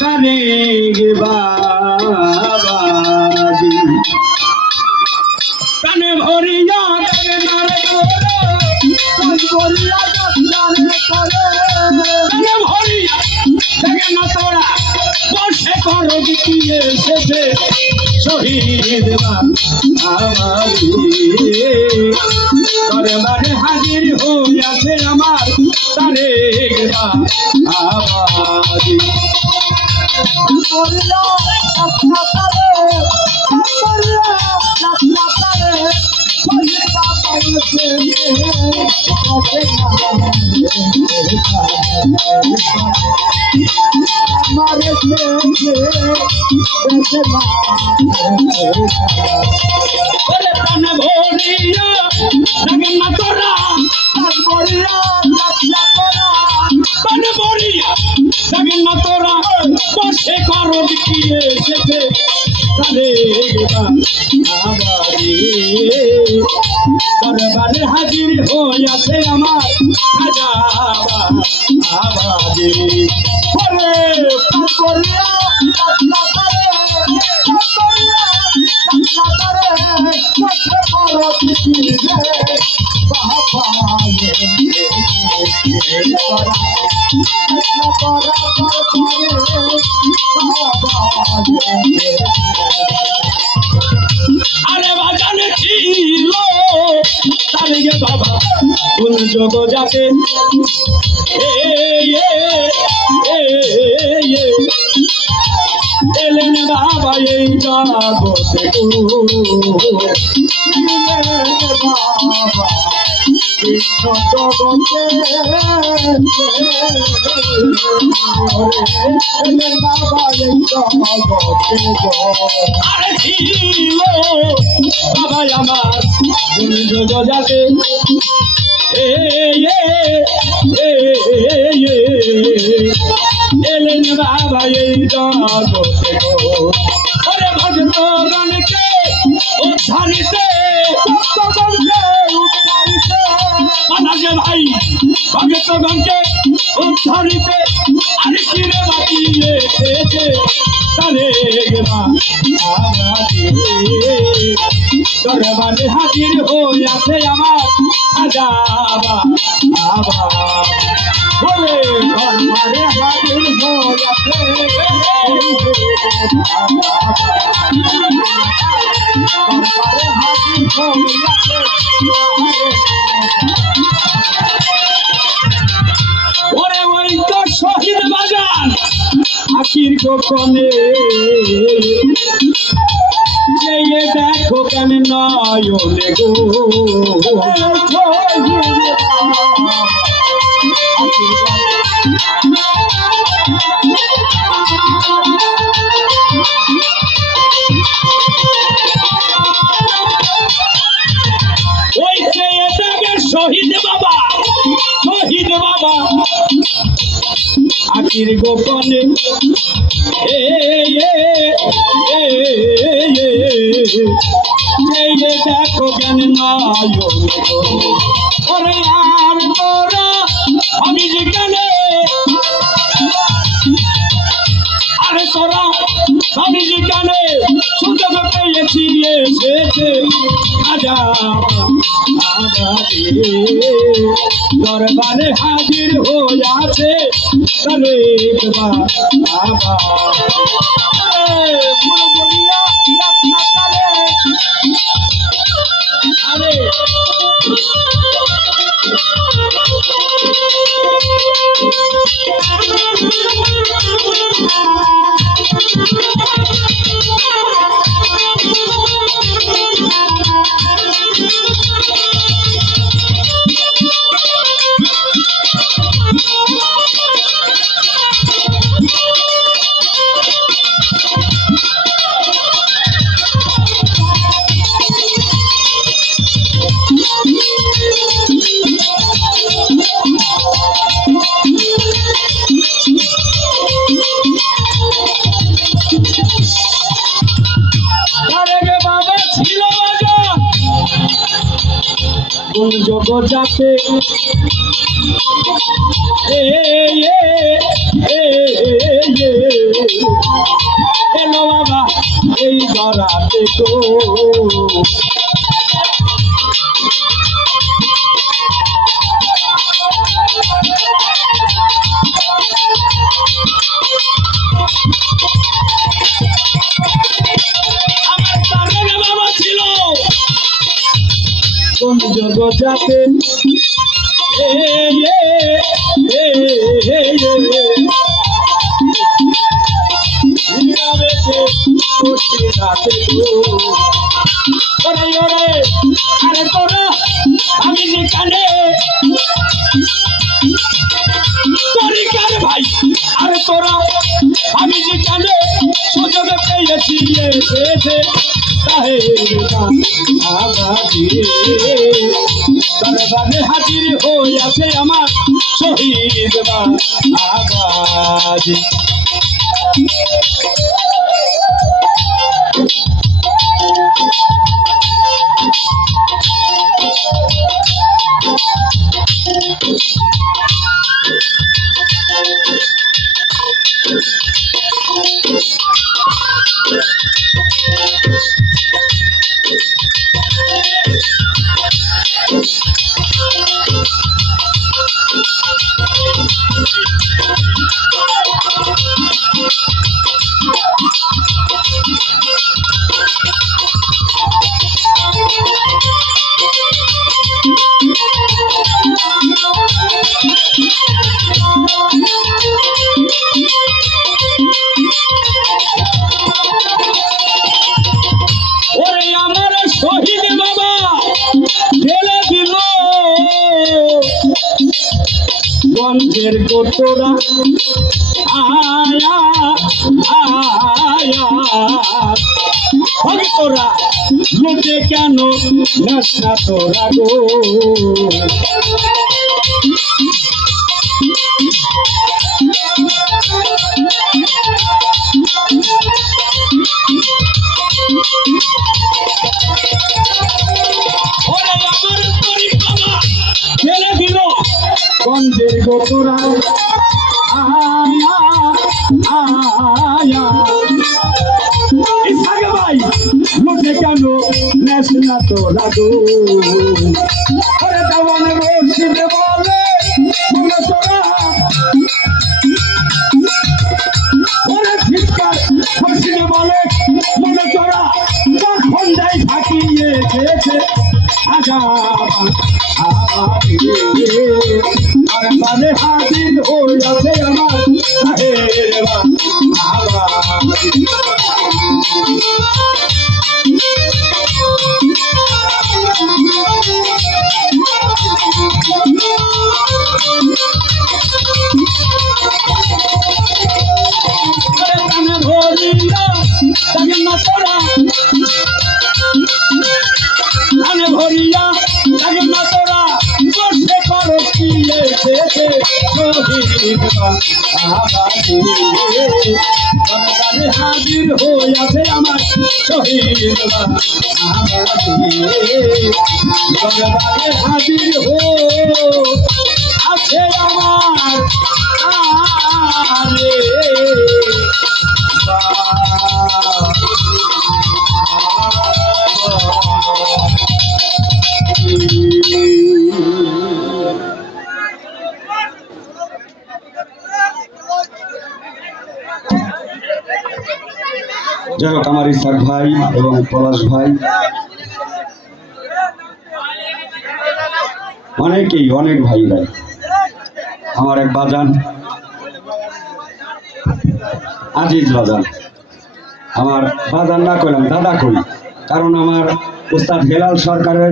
কানে গে বাবাজি কানে ভরিয়া কানে নারে ভরিয়া কানে ভরিয়া দেখে না তোরা বসে করো গিয়ে এসেছে শহীদ বাবাজি দরবারে হাজির হইয়াছে আমার তারেক বাবাজি প্রাণ ভরিয়া দেখেন না তোরা প্রাণ ভরিয়া দেখেন না তোরা বসে করো গিয়ে এসেছে তারেক বাবাজি দরবারে হাজির হইয়াছে আমার খাজা বাবাজি ওরে প্রাণ ভরিয়া আরে বাজানে ছিল তারিগে বাবা কোন যোগ যাতে এলেন বাবা এই জগতে বাবা কৃষ্ণ জগতে বাবা এই জগতে আরে ছিল বাবা আমার কোন যোগ যাতে এলেন বাবা এই জগতে ওরে ভক্তগণকে উদ্ধারিতে বানাজে ভাই ভক্তগণকে উদ্ধারিতে আরে কিরে বাঁচিয়ে এসেছে তারেক বাবাজি দরবারে হাজির হইয়াছে আমার খাজা বাবাজি ওরে দরবারে হাজির হইয়াছে দরবারে হাজির হইয়াছে ওরে ওই তো শহীদ বাজার আখির গোপনে যেয়ে দেখো কেন নয়নে গো ওই যেয়ে দেখে শহীদ বাবা আখির গোপনে দেখো কেন নয়নে ওরে আর তোরা আমি যেখানে আরে তোরা আমি যেখানে সুযোগ পেয়েছি এসেছে খাজা বাবাজি দরবারে হাজির হইয়াছে তারেক বাবাজি আরে কোন জগৎ যাতে এলো বাবা এই ধরাতে তো কোন জগতে আরে তোরা আমি যেখানে তরিকার ভাই আরে তোরা আমি যেখানে সুযোগ পেয়েছি দরবারে হাজির হইয়াছে আমার শহীদ আবাজ ওরে আমার শহীদ বাবা ঢেলে দিল গঞ্জের গোতরা আয়া আয়া ভক্তরা লুটে কেন নেশা তোরা গো ওরে আমার তরিক বাবা ঢেলে দিল গঞ্জের গোতরা আয়া আয়া ইসাকে ভাই লুটে কেন নেশা তোরা গো ওরে দেওয়ান রশিদ বলে মনে তোরা ওরে চিৎকার রশিদ বলে মনে তোরা কখন যাই থাকিয়ে খেয়েছে আর মানে হাজির হইয়াছে আমার ভরিয়া লাগে না তোরা বসে করো কি হাজির হইয়াছে আমার শহীদ দরবারে হাজির আছে আমার আরে যাই হোক আমার ইসাক ভাই এবং পলাশ ভাই অনেকেই অনেক ভাইরাই আমার এক বাজান আজিজ বাজান আমার বাজান না করলাম দাদা করি কারণ আমার উস্তাদ হেলাল সরকারের